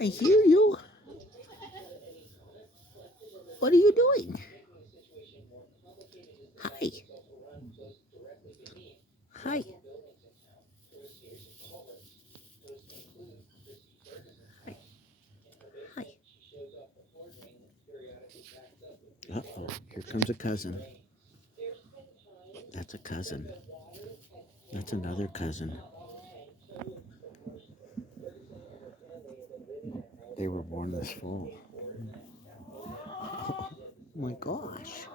I hear you. What are you doing? Hi. Hi. Hi. Hi. Uh-oh. Here comes a cousin. That's a cousin. That's another cousin. They were born this fall. Oh my gosh.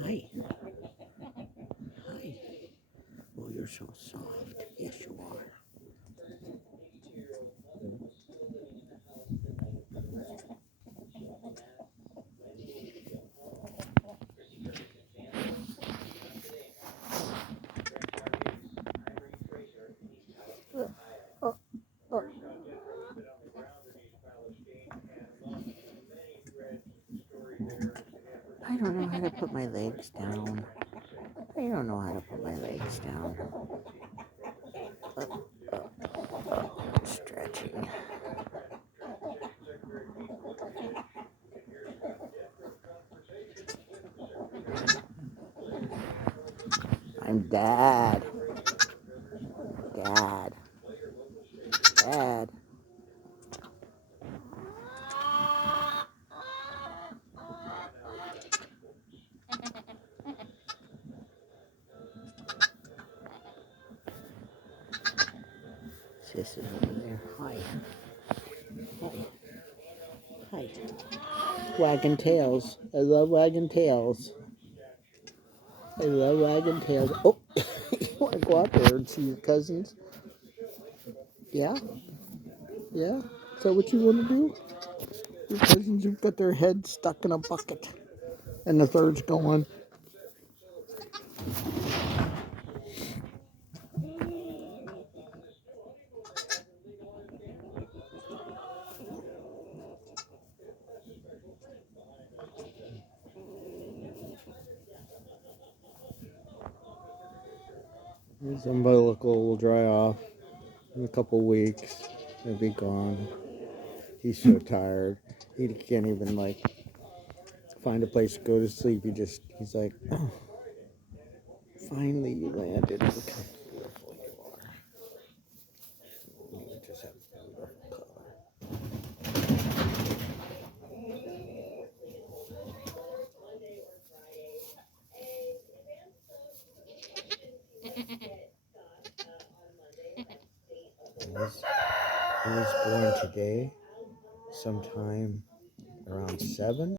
Hi. Hi. Oh, you're so soft. Yes, you are. Oh, oh. I don't know how to put my legs down. I don't know how to put my legs down. Stretching. I'm Dad. Dad. Dad. Sis is over there. Hi. Hi. Hi. Wagging tails. I love wagging tails. I love wagging tails. Oh, you want to go out there and see your cousins? Yeah? Yeah? Is that what you want to do? Your cousins have got their heads stuck in a bucket. And the third's going. His umbilical will dry off in a couple weeks. He'll be gone. He's so tired. He can't even find a place to go to sleep. He's like, oh, finally you landed. Look how beautiful you are. You just have beautiful color. He was born today, sometime around 7.